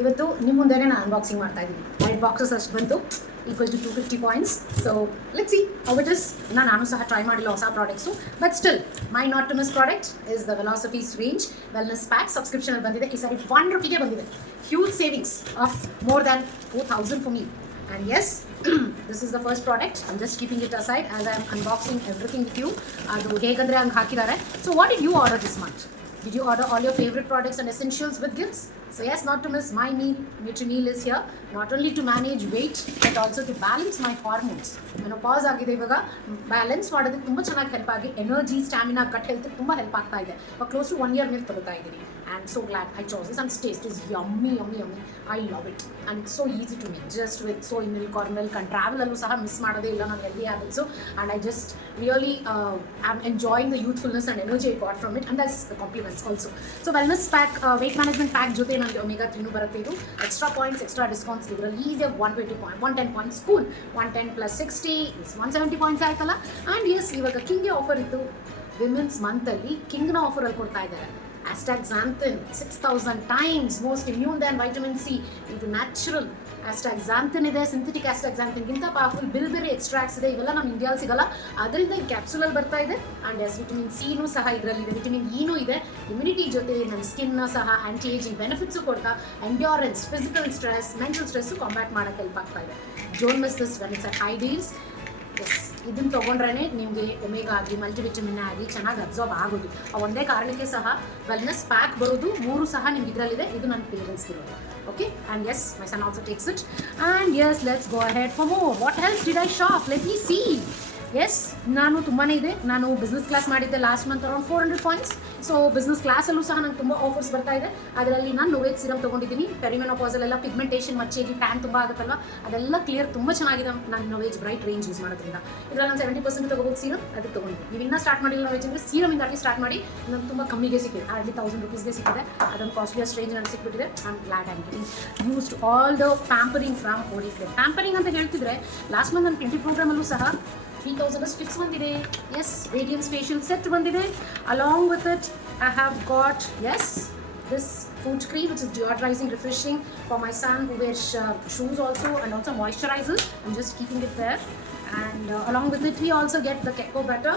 ಇವತ್ತು ನಿಮ್ಮ ಮುಂದೆನೇ ನಾನು ಅನ್ಬಾಕ್ಸಿಂಗ್ ಮಾಡ್ತಾ ಇದ್ದೀನಿ. 8 ಬಾಕ್ಸಸ್ ಅಷ್ಟು ಬಂತು, equal to 250 points. So let's see how it is. ನಾನು ಸಹ ಟ್ರೈ ಮಾಡಿಲ್ಲ ಹೊಸ products, but still my not to miss product is the velocities range wellness pack. ಸಬ್ಸ್ಕ್ರಿಪ್ಷನಲ್ಲಿ ಬಂದಿದೆ, ಈ ಸಾರಿ 1 ರೂಪಿಗೆ ಬಂದಿದೆ. Huge savings of more than 4000 for me. And yes, this is the first product. I'm just keeping it aside as I'm unboxing everything with you. Adu hegandre ang hakidare. So what did you order this month? Did you order all your favorite products and essentials with gifts? So yes, not to miss, my meal, Nutri-Meal is here. Not only to manage weight, but also to balance my hormones. Menopause agide ivaga balance ಮಾಡೋದಕ್ಕೆ ತುಂಬ ಚೆನ್ನಾಗಿ help ಆಗಿ energy, stamina, gut health ತುಂಬ help ಆಗ್ತಾ ಇದೆ. Close to 1 year ಮೇಲೆ ತಗೋತಾ ಇದ್ದೀನಿ. And so glad I chose this, and taste is yummy. I love it, and it's so easy to make, just with soy milk or milk. And travel allu saha miss madade illa nan healthy habits. So and I just really am enjoying the youthfulness and energy I got from it, and that's the compliments also. So wellness pack, weight management pack jote nange omega 3 nu barutte. Idu extra points, extra discounts idರಲ್ಲಿ easy 120 point 110 points cool 110 plus 60 is 170 points ಆಯ್ತಲ್ಲ. And yes, ಇವಾಗ king ಗೆ offer ಇತ್ತು. Women's month ಅಲ್ಲಿ king ನ offer ಅಲ್ಲಿ ಕೊಡ್ತಾ ಇದ್ದಾರೆ. Astaxanthin 6000 times most immune than vitamin C. ಇದು ನ್ಯಾಚುರಲ್ astaxanthin ಇದೆ. ಸಿಂಥೆಟಿಕ್ astaxanthin ಗಿಂತ ಪವರ್ಫುಲ್ ಬಿಲ್ಬೆರಿ ಎಕ್ಸ್ಟ್ರಾಕ್ಟ್ಸ್ ಇದೆ. ಇವೆಲ್ಲ ನಮ್ಮ ಇಂಡಿಯಾದಲ್ಲಿ ಸಿಗಲ್ಲ, ಅದರಿಂದ ಈ ಕ್ಯಾಪ್ಸೂಲಲ್ಲಿ ಬರ್ತಾ ಇದೆ. ಆ್ಯಂಡ್ ಎಸ್ ವಿಟಮಿನ್ ಸಿನೂ ಸಹ ಇದರಲ್ಲಿದೆ, ವಿಟಮಿನ್ ಇನೂ ಇದೆ. ಇಮ್ಯುನಿಟಿ ಜೊತೆ ನನ್ನ ಸ್ಕಿನ್ನ ಸಹ ಆ್ಯಂಟಿ ಏಜಿಂಗ್ ಬೆನಿಫಿಟ್ಸು ಕೊಡ್ತಾ endurance, physical stress, mental stress combat ಮಾಡೋಕ್ಕೆ ಹೆಲ್ಪ್ ಆಗ್ತಾ ಇದೆ. Don't miss this when it's at high deals. Yes, ಇದನ್ನು ತೊಗೊಂಡ್ರೇ ನಿಮಗೆ ಒಮೆಗಾ ಆಗಲಿ ಮಲ್ಟಿವಿಟಮಿನ್ ಆಗಲಿ ಚೆನ್ನಾಗಿ ಅಬ್ಸಾರ್ಬ್ ಆಗೋದು. ಒಂದೇ ಕಾರಣಕ್ಕೆ ಸಹ ವೆಲ್ನೆಸ್ ಪ್ಯಾಕ್ ಬರೋದು 3 ಸಹ ನಿಮ್ಗೆ ಇದರಲ್ಲಿದೆ. ಇದು ನನ್ನ ಪೇರೆಂಟ್ಸ್ಗೆ ಇರೋದು. Okay, and yes, my son also takes it. And yes, let's go ahead for more. What else did I shop? Let me see. Yes, ನಾನು ತುಂಬಾ ಇದೆ. ನಾನು ಬಿಸ್ನೆಸ್ ಕ್ಲಾಸ್ ಮಾಡಿದ್ದೆ last month around 400 points. So business ಕ್ಲಾಸಲ್ಲೂ ಸಹ ನಂಗೆ ತುಂಬ offers ಬರ್ತಾ ಇದೆ. ಅದರಲ್ಲಿ ನಾನು ನೋವೇಟ್ ಸಿರಮ್ ತೊಗೊಂಡಿದ್ದೀನಿ. ಪೆರಿಮೆನೋಪಾಸಲ್ಲೆಲ್ಲ ಪಿಗ್ಮೆಂಟೇಷನ್, ಮಚ್ಚೆಗೆ ಟ್ಯಾನ್ ತುಂಬ ಆಗುತ್ತಲ್ವ, ಅದೆಲ್ಲ ಕ್ಲಿಯರ್ ತುಂಬ ಚೆನ್ನಾಗಿದೆ ನಾನು ನೋವೇಜ್ ಬ್ರೈಟ್ ರೇಂಜ್ ಯೂಸ್ ಮಾಡೋದ್ರಿಂದ. ಇದರಲ್ಲಿ ನಾನು 70% ತೊಗೋಬೋದು ಸೀರಮ್, ಅದಕ್ಕೆ ತೊಗೊಂಡು. ನೀವು ಇನ್ನೂ ಸ್ಟಾರ್ಟ್ ಮಾಡಿಲ್ಲ ನೋವೇಜ್ ಅಂದರೆ ಸೀರಮಿಂದ ಅಟ್ಲಿ ಸ್ಟಾರ್ಟ್ ಮಾಡಿ. ನಂಗೆ ತುಂಬ ಕಮ್ಮಿಗೆ ಸಿಕ್ಕಿದೆ, ಹಾರ್ಡ್ಲಿ 1000 ರೂಪೀಸ್ಗೆ ಸಿಕ್ಕಿದೆ. ಅದೊಂದು ಕಾಸ್ಟ್ಲಿಯಸ್ಟ್ ರೇಂಜ್ ನನಗೆ ಸಿಕ್ಬಿಟ್ಟಿದೆ. I am glad and getting used all the pampering from Oriflame. Pampering ಅಂತ ಹೇಳ್ತಿದ್ರೆ ಲಾಸ್ಟ್ ಮಂತ್ ನನ್ನ 20 ಪ್ರೋಗ್ರಾಮಲ್ಲೂ ಸಹ 3000 ಟಿಪ್ಸ್ ಬಂದಿದೆ. ಎಸ್, ರೇಡಿಯನ್ಸ್ ಫೇಶಿಯಲ್ ಸೆಟ್ ಬಂದಿದೆ. Along with it I have got this food cream which is deodorizing, refreshing for my son who wears shoes also, and also moisturizers. I'm just keeping it there. And along with it we also get the Keko Butter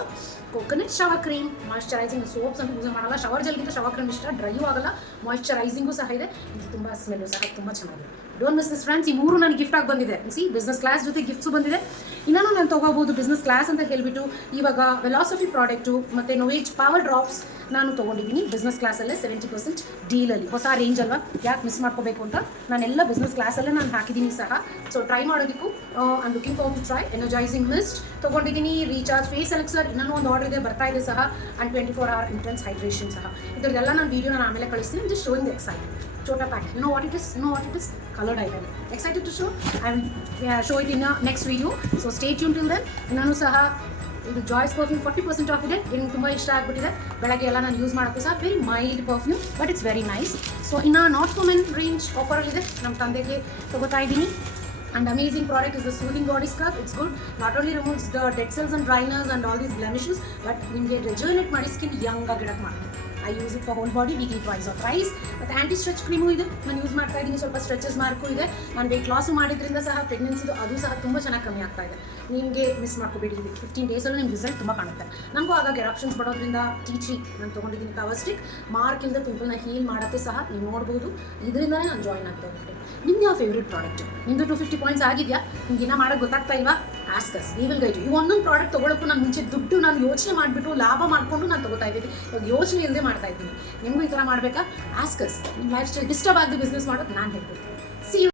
coconut shower cream, moisturizing. soaps ಅಂತ use ಮಾಡಲ್ಲ, shower ಜೆಲ್ಗಿಂತ shower cream ಇಷ್ಟ. ಡ್ರೈಯೂ ಆಗಲ್ಲ, ಮಾಯಿಶ್ಚರೈಸಿಂಗು ಸಹ ಇದೆ. ಇದು ತುಂಬ smell ಸಹ ತುಂಬ ಚೆನ್ನಾಗಿದೆ. Don't miss this friends. ಈ 3 ನನಗೆ ಗಿಫ್ಟ್ ಆಗಿ ಬಂದಿದೆ. ಸಿ, ಬಿಸ್ನೆಸ್ ಕ್ಲಾಸ್ ಜೊತೆ ಗಿಫ್ಟ್ಸು ಬಂದಿದೆ. ಇನ್ನೂ ನಾನು ತೊಗೋಬೋದು ಬಿಸ್ನೆಸ್ ಕ್ಲಾಸ್ ಅಂತ ಹೇಳಿಬಿಟ್ಟು. ಇವಾಗ ವೆಲಾಸಿಟಿ ಪ್ರಾಡಕ್ಟು ಮತ್ತು ನೋವೇಜ್ ಪವರ್ ಡ್ರಾಪ್ಸ್ ನಾನು ತೊಗೊಂಡಿದ್ದೀನಿ ಬಿಸ್ನೆಸ್ ಕ್ಲಾಸಲ್ಲೇ 70% ಡೀಲಲ್ಲಿ. ಹೊಸ ರೇಂಜ್ ಅಲ್ವಾ, ಯಾಕೆ ಮಿಸ್ ಮಾಡ್ಕೋಬೇಕು ಅಂತ ನಾನೆಲ್ಲ ಬಿಸ್ನೆಸ್ ಕ್ಲಾಸಲ್ಲೇ ನಾನು ಹಾಕಿದ್ದೀನಿ ಸಹ. ಸೊ ಟ್ರೈ ಮಾಡೋದಕ್ಕೂ I am looking for to try. Energizing mist ತೊಗೊಂಡಿದ್ದೀನಿ, ರೀಚಾರ್ಜ್ ಫೇಸ್ ಎಲೆಕ್ಸರ್ ಇನ್ನೂ ಒಂದು ಆರ್ಡರ್ ಇದೆ, ಬರ್ತಾ ಇದೆ ಸಹ. ಆ್ಯಂಡ್ 24 hour ಇಂಟೆನ್ಸ್ ಹೈಡ್ರೇಷನ್ ಸಹ. ಇದರದೆಲ್ಲ ನಾನು ವೀಡಿಯೋ ನಾನು ಆಮೇಲೆ ಕಳಿಸ್ತೀನಿ. Just showing the excitement. Chota pack. You know what it is? Colored eyeliner. Excited to show? I will show it in a next video. So stay tuned till then. ನಾನು ಸಹ ಇದು joys perfume 40% of ಇದೆ. ನನಗೆ ತುಂಬ ಇಷ್ಟ ಆಗಿಬಿಟ್ಟಿದೆ. ಬೆಳಗ್ಗೆ ಎಲ್ಲ ನಾನು ಯೂಸ್ ಮಾಡೋಕ್ಕೂ ಸಹ very mild perfume, but it's very nice. So ಇನ್ನು ನಾಟ್ ಫಾರ್ ಮೆನ್ ರೇಂಜ್ ಆಫರಲ್ಲಿದೆ. ನಮ್ಮ ತಂದೆಗೆ ತಗೋತಾ ಇದ್ದೀನಿ. And amazing product is the soothing body scrub. It's good. Not only removes the dead cells and dryness and all these blemishes, but ನಿಮಗೆ ರೆಜುವಿನೇಟ್ ಮಾಡಿ skin Young ಆಗಿಡಕ್ಕೆ ಮಾಡುತ್ತೆ. I use it for whole body weekly twice R thrice. ಮತ್ತು ಆ್ಯಂಟಿ stretch cream ಇದೆ, ನಾನು use ಮಾಡ್ತಾ ಇದ್ದೀನಿ. ಸ್ವಲ್ಪ stretches mark ಇದೆ. ನಾನು ವೆಯ್ಟ್ ಲಾಸು ಮಾಡಿದ್ರಿಂದ ಸಹ ಪ್ರೆಗ್ನೆನ್ಸಿದು ಅದು ಸಹ ತುಂಬ ಚೆನ್ನಾಗಿ ಕಮ್ಮಿ ಆಗ್ತಾ ಇದೆ. ನಿಮಗೆ ಮಿಸ್ ಮಾಡ್ಕೋಬೇಡಿ. ಇದು 15 ಡೇಸಲ್ಲೂ ನಿಮ್ಗೆ ರಿಸಲ್ಟ್ ತುಂಬ ಕಾಣುತ್ತೆ. ನನಗೂ ಆಗಾಗ ಎರಪ್ಷನ್ಸ್ ಬರೋದ್ರಿಂದ ಟೀಚಿ ನಾನು ತೊಗೊಂಡಿದ್ದೀನಿ ಕವರ್ ಸ್ಟಿಕ್. ಮಾರ್ಕ್ ಇಲ್ಲದೆ ಪಿಂಪಲ್ನ ಹೀಲ್ ಮಾಡೋಕ್ಕೆ ಸಹ ನೀವು ನೋಡ್ಬೋದು. ಇದರಿಂದಲೇ ನಾನು ಜಾಯ್ನ್ ಆಗ್ತಾ ಇದ್ದೀನಿ. ನಿಮ್ದು ಯಾವ ಫೇವ್ರೇಟ್ ಪ್ರಾಡಕ್ಟು? ನಿಮ್ಮದು 250 ಪಾಯಿಂಟ್ಸ್ ಆಗಿದೆಯಾ? ನಿಮ್ಗೆ ಇನ್ನೂ ಮಾಡೋಕ್ಕೆ ಗೊತ್ತಾಗ್ತಾ ಇಲ್ವಾ? Ask us, we will guide you. ಈ ಒಂದೊಂದು ಪ್ರಾಡಕ್ಟ್ ತೊಗೊಳಕ್ಕೂ ನಾನು ಮುಂಚೆ ದುಡ್ಡು ನಾನು ಯೋಚನೆ ಮಾಡಿಬಿಟ್ಟು ಲಾಭ ಮಾಡಿಕೊಂಡು ನಾನು ತೊಗೋತಾ ಇದ್ದೀನಿ. ಇವಾಗ ಯೋಚನೆ ಇಲ್ಲದೆ ಮಾಡ್ತಾ ಇದ್ದೀನಿ. ನಿಮಗೂ ಈ ಥರ ಮಾಡಬೇಕಾ? Ask us. ನಿಮ್ಮ ಲೈಫ್ ಸ್ಟೈಲ್ ಡಿಸ್ಟರ್ಬ್ ಆಗಿ ಬಿಸ್ನೆಸ್ ಮಾಡೋದು ನಾನು ಹೇಳ್ಕೊಡ್ತೀನಿ. See you.